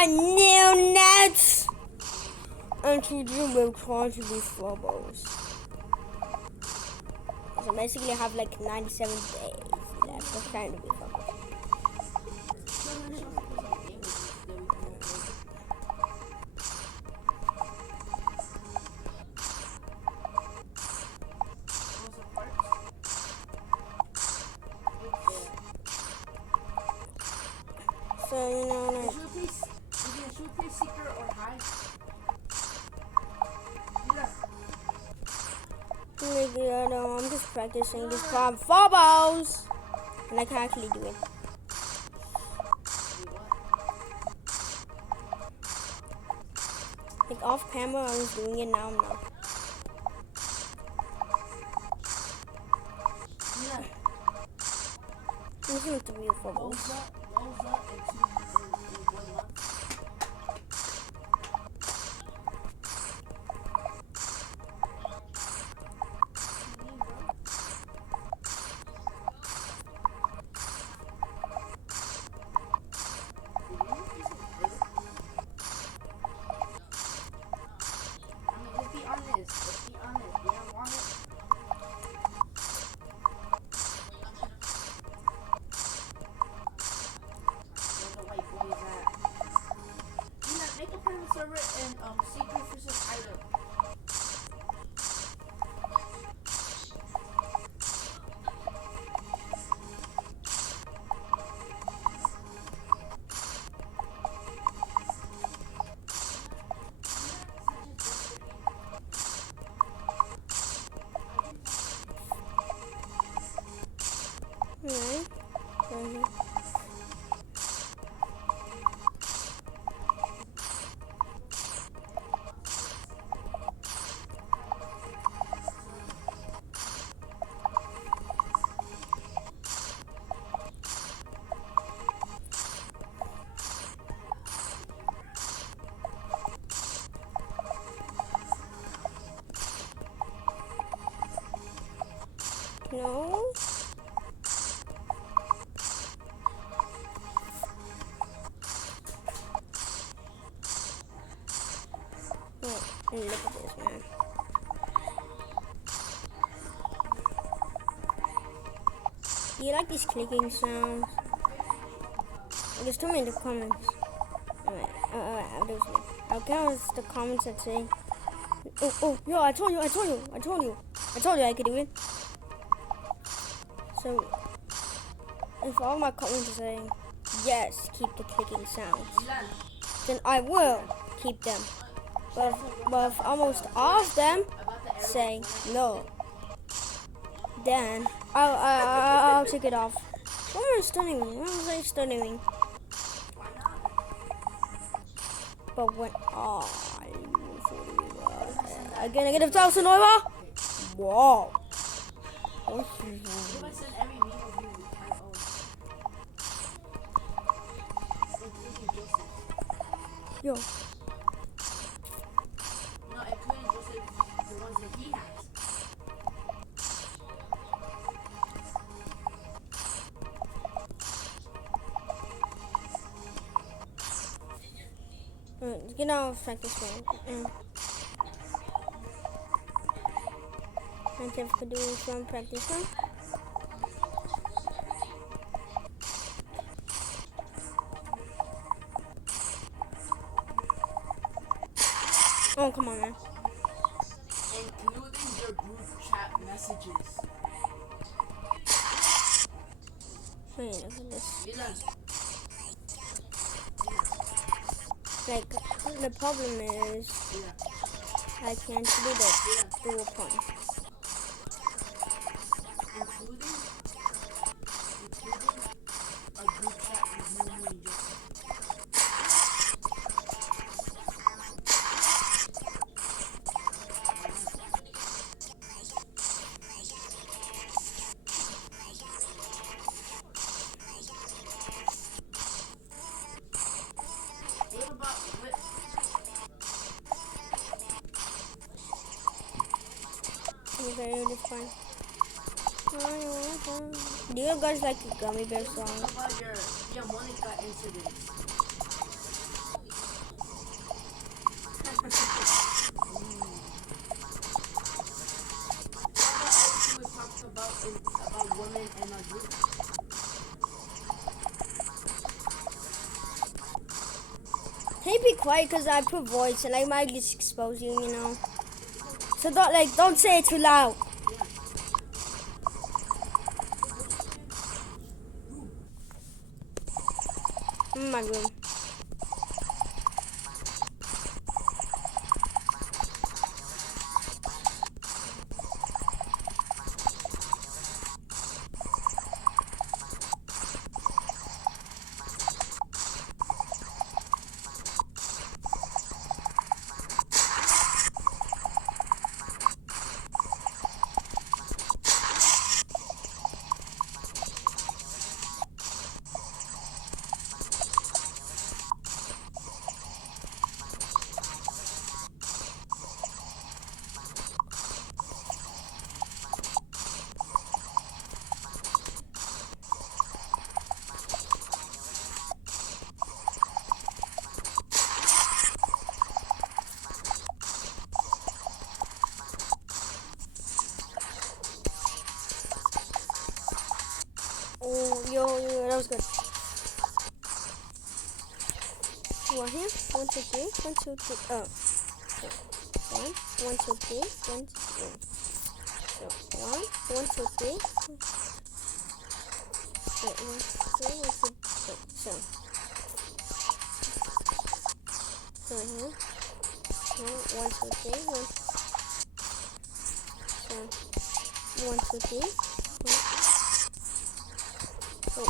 my new nets. And today we're trying to be flowers. So basically I have like 97 days left of trying to be flowers. So you know, like, should we play secret or hide? maybe I don't know, I'm just practicing this from Phobos, and I can actually do it. Like off camera, I was doing it. Now I'm not. Yeah. This is the real Phobos. Server and secret versus hideout. No. Look at this, man. Do you like these clicking sounds? Just tell me in the comments. Alright, I'll do something. I'll count the comments that say, oh, yo, I told you I could do it. So, if all my comments are saying, yes, keep the clicking sounds, then I will keep them. But if almost all of them say no, then I'll take it off. What am I stunning? What was I stunning? But when I'm gonna get 1,000 over. Wow. Yo. No, including Joseph, the ones that he has. Get out of practice one. And if I do some practice one. Oh, come on, man. Including your group chat messages. Wait, look at this. Milan. Like, the problem is, I can't do that dual point. Including a group chat with you and Joseph. Okay, that's fine. Do you guys like the Gummy Bear song? What about your Monica incident? Can you be quiet? Because I put voice and I might just expose you, you know. So don't say it too loud. I'm in my room. Oh, yo, that was good. One here. 1, 2, 3. 1, 2, 3. Oh. So, 1, 1, 2, 3. 1, 2, 3. So, 1, 1, 2, 3. Wait, 1, 2, 1, 2, 3. So. So, here. 1, 2, 3. 1. So, 1, 2, 3. 1. Oh.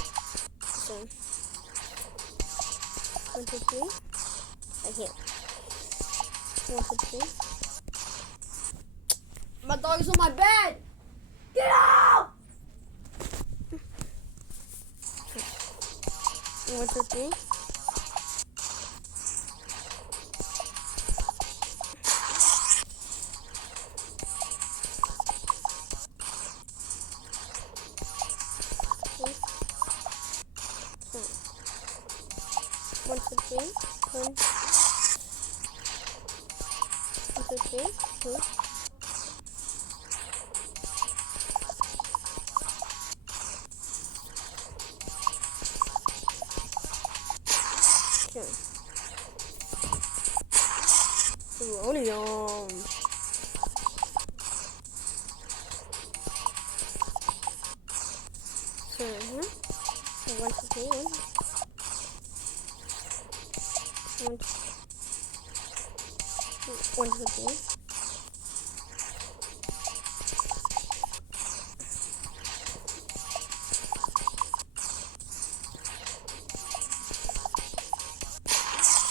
So. 1, 2, 3. Right here. 1, 2, 3. My dog is on my bed! Get out! 1, 2, 3. One, two, three. 1, 2, 3. 2. Rollium. So, here. 1, 2, 3. 1. 1, 2, 3.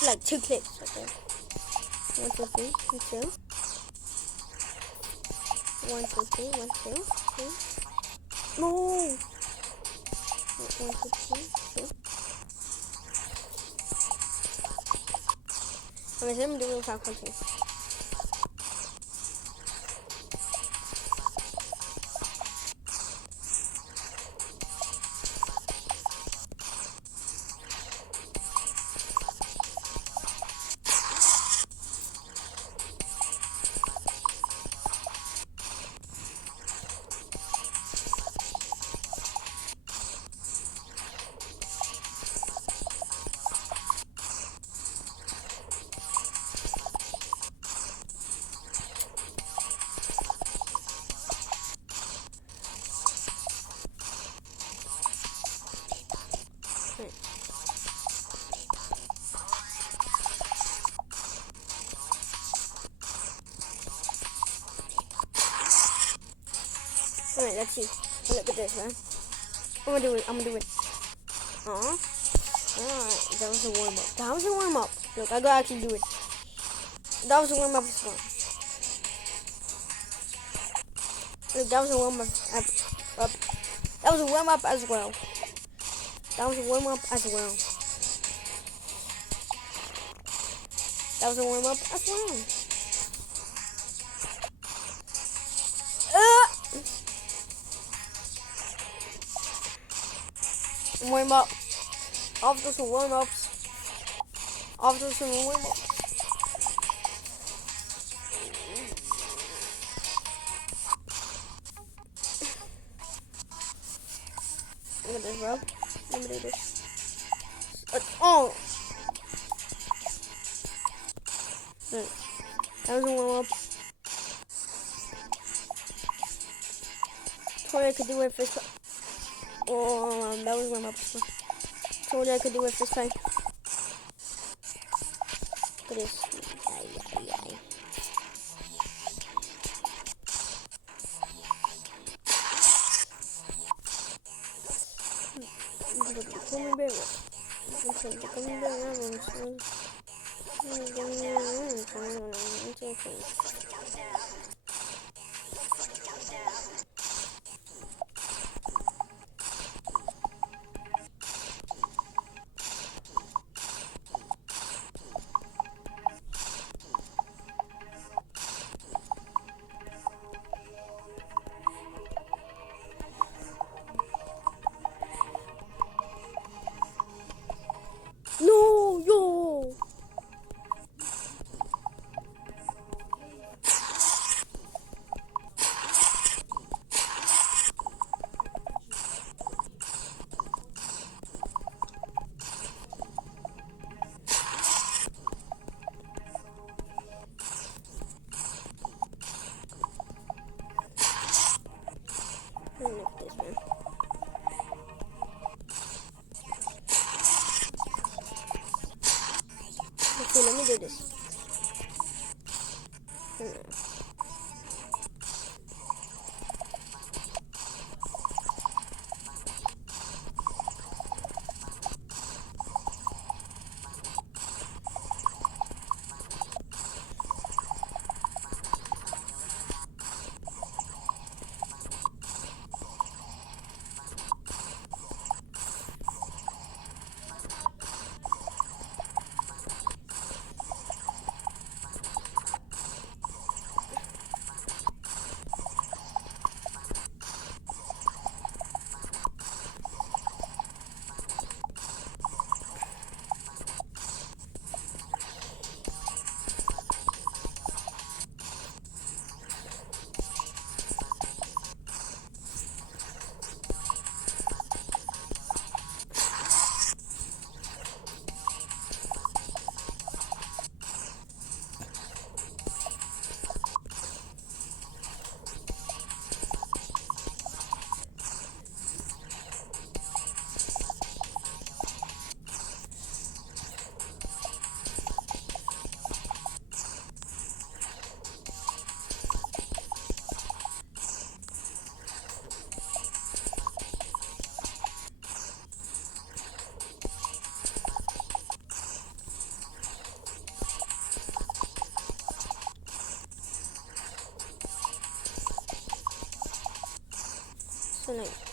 Like 2 clicks right there. 1, 2, 3, 2. 1, 2, 3, 1, 2, 3. No! 1, 2, 3, 2. I'm gonna do it without counting. Alright, let's see. Look at this, man. I'm gonna do it. Alright, that was a warm up. Look, I gotta actually do it. That was a warm up as well. Look, that was a warm up. That was a warm up as well. That was a warm up as well. That was a warm up as well. Warm up. After some warm ups. After some warm ups. Look at this, bro. Let me do this. Oh! doesn't warm up. Told I could do it first. Oh, that was warm up. Told you I could do it first time. Look at this. No, yo. This man. Okay, let me do this. So nice.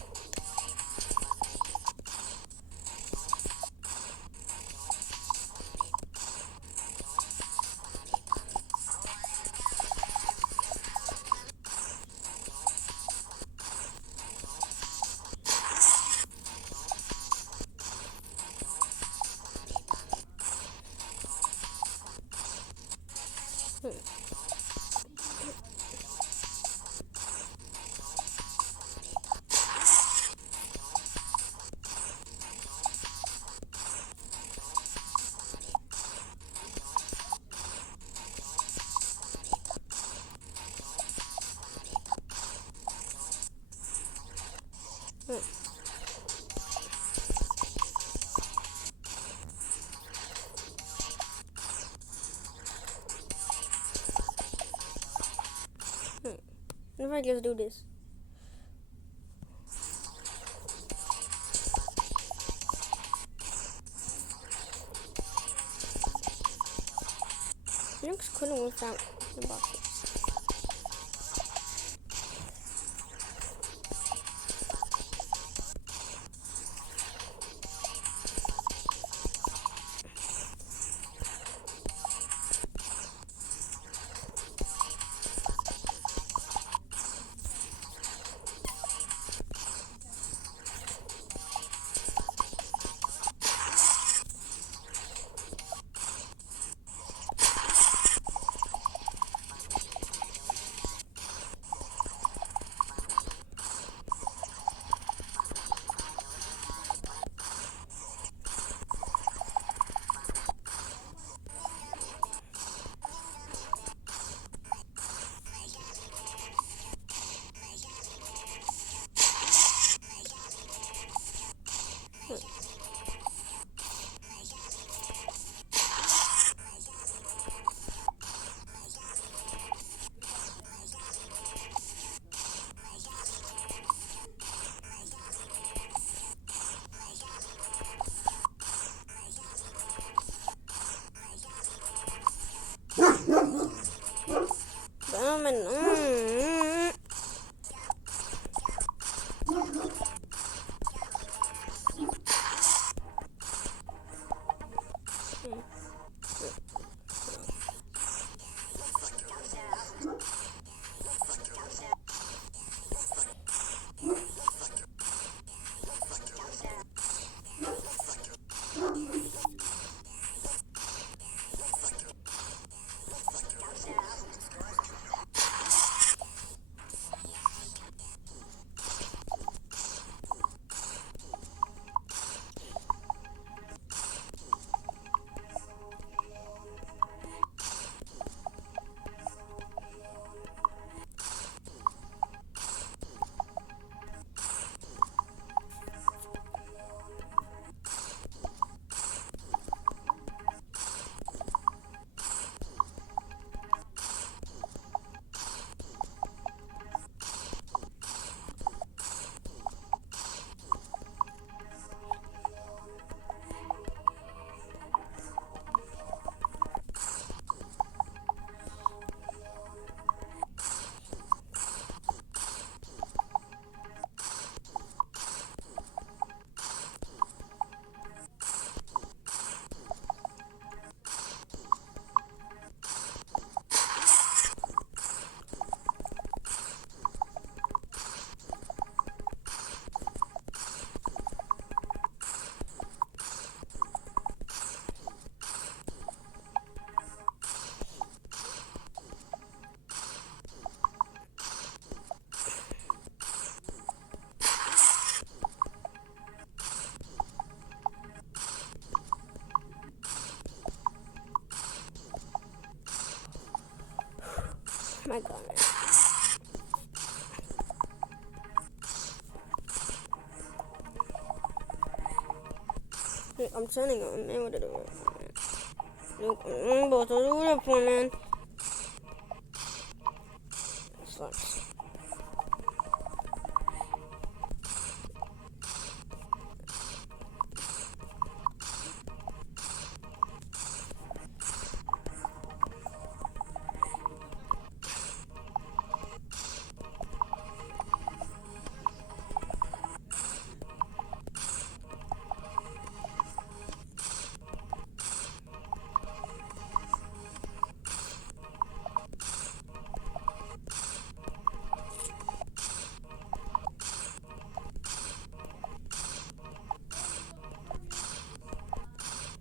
What if I just do this? It looks cool without the boxes. My God. Look, I'm turning on. Man, what did it? Look, I'm about to do it for man. Sucks.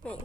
Hey.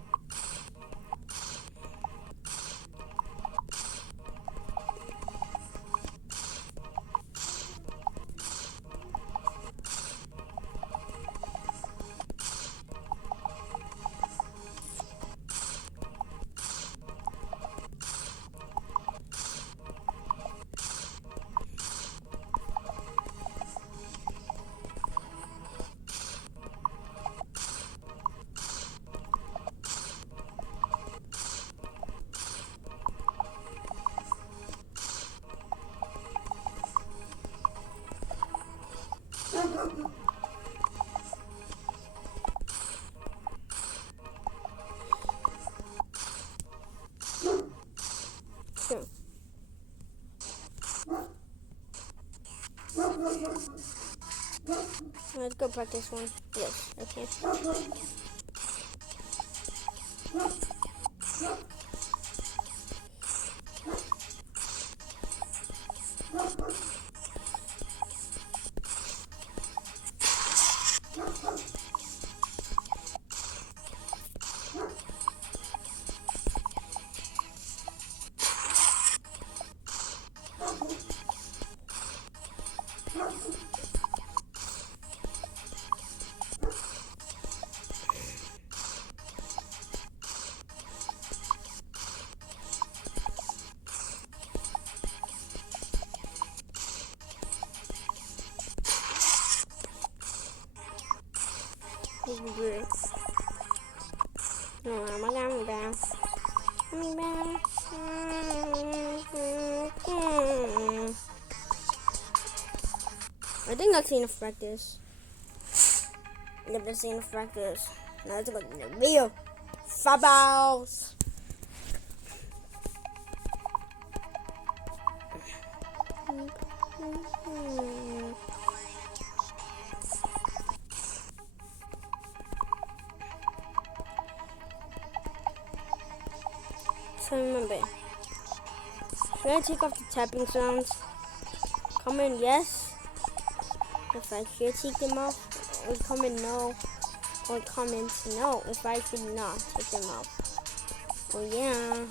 Sure. Let's go practice one. Yes, okay. Good. No, I'm going down. I'm down. I think that's enough practice. Yep, that's enough practice. Now let's go to the video. Fabaus. So remember, should I take off the tapping sounds? Comment yes if I should take them off, or comment no, or comment no if I should not take them off. Oh yeah.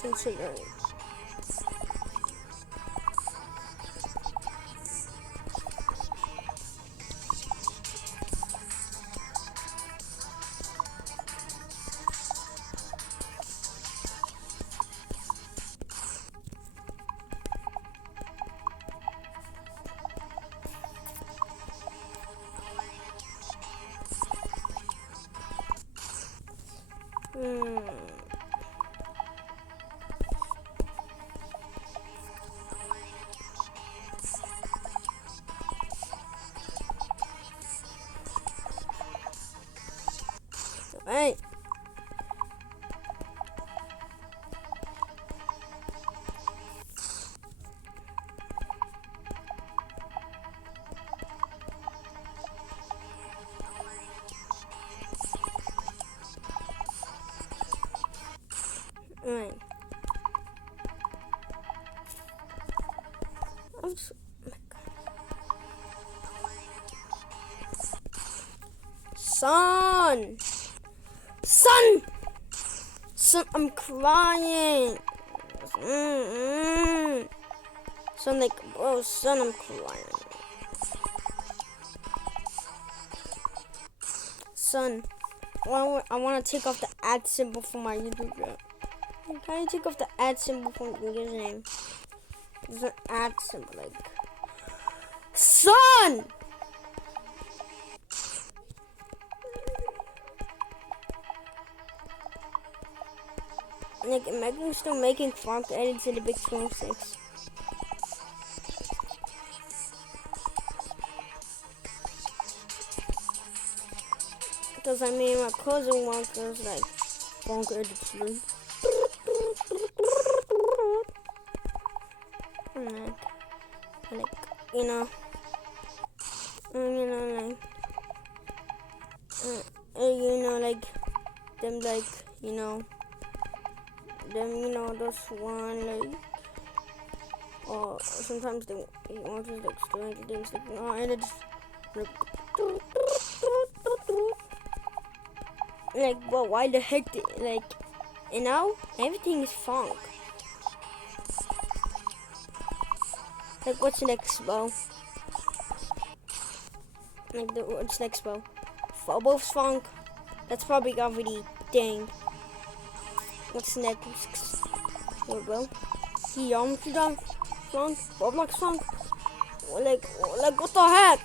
Considering. Hey. Alright. I'm just, oh my God. Son, I'm crying. Son, like, bro, son, I'm crying. Son, I want to take off the @ symbol from my YouTube channel. Can you take off the @ symbol from your username? There's an @ symbol, like, son. Like, imagine still making funk edits in the Big 12.6. Because I mean, my cousin Wonka's like funk edits. Like, you know, like them, like, those one, like, or sometimes they want to, like, strange things, like, and it's, like, well, why the heck, like, everything is funk. Like, what's next, bro? Like, what's next, bro? Phobos funk? That's probably already dang. What's next? What, bro? Geometry funk? Roblox funk? Like, what the heck?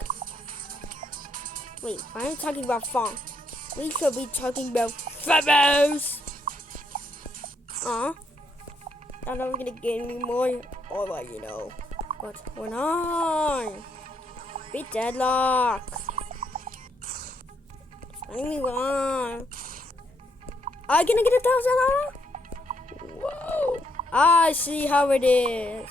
Wait, why are you talking about funk? We should be talking about Phobos! Now we're gonna get any more. Or, like, what's going on? Beat deadlock. Running me on. Are you gonna get 1,000 hour? Whoa! I see how it is.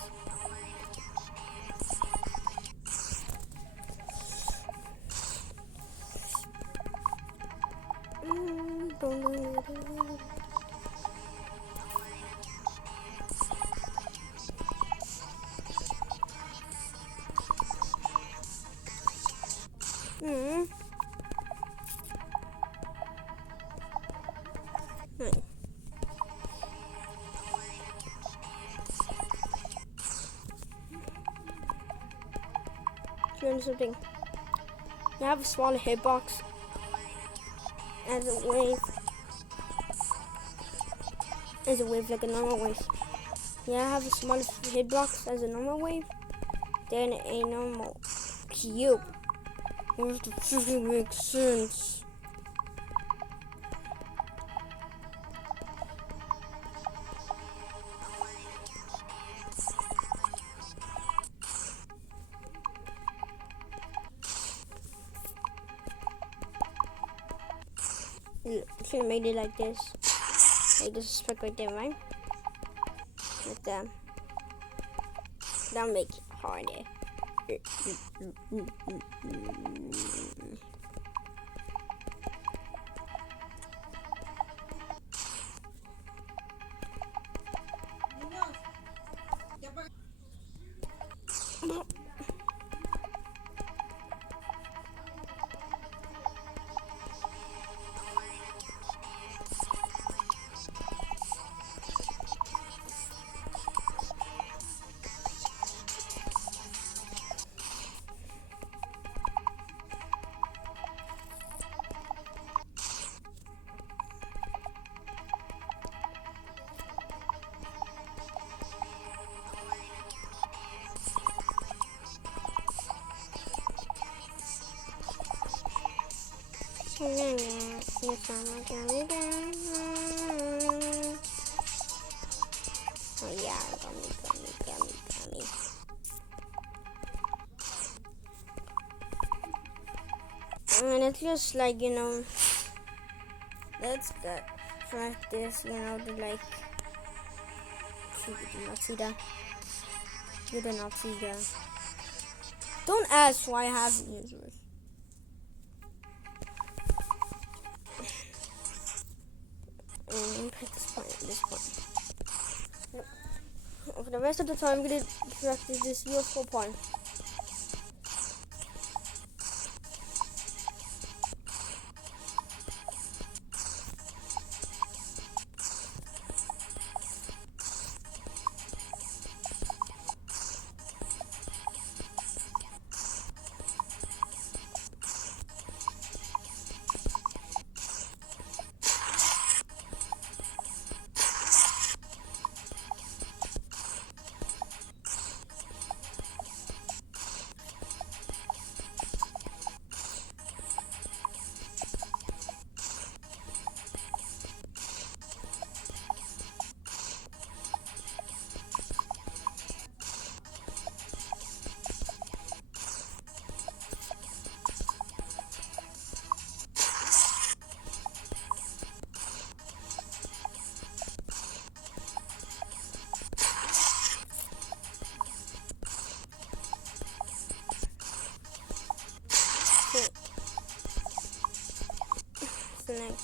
Doing something. You have a smaller hitbox. as a wave. As a wave, like a normal wave. Yeah, I have the smallest hitbox as a normal wave. Then a normal cube. What the freaking makes sense? Should have made it like this. Like this spec right there, right? Like that. That'll make it harder. Oh yeah, gummy. And it's just like, you know, let's get practice, you know, to like, you did not see that. You did not see that. Don't ask why I have users. And this point. Yep. For the rest of the time, I'm gonna practice this UFO point. Snake.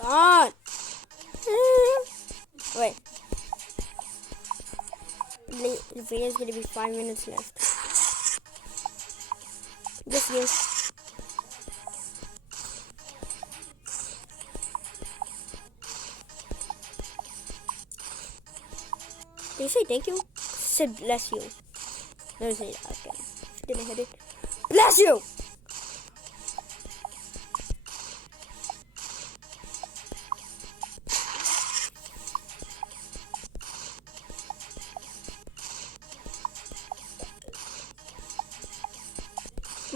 God. Wait. The video is gonna be 5 minutes left. Just you. Did you say thank you? Said bless you. No, say that. Okay. Didn't hit it. Bless you!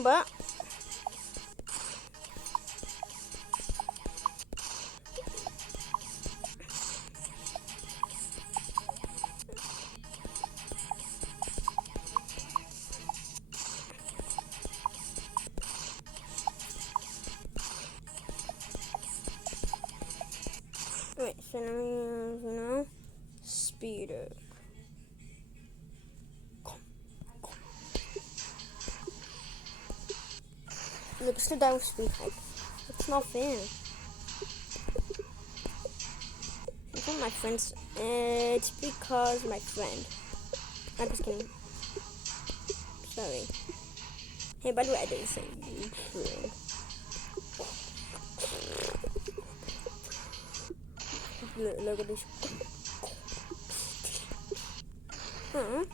But wait, so let me use now speeder. Look, still down with speed hike. It's not fair. It's not my friends. It's because my friend. I'm just kidding. Sorry. Hey, by the way, I didn't say you friend. Look at this. Huh?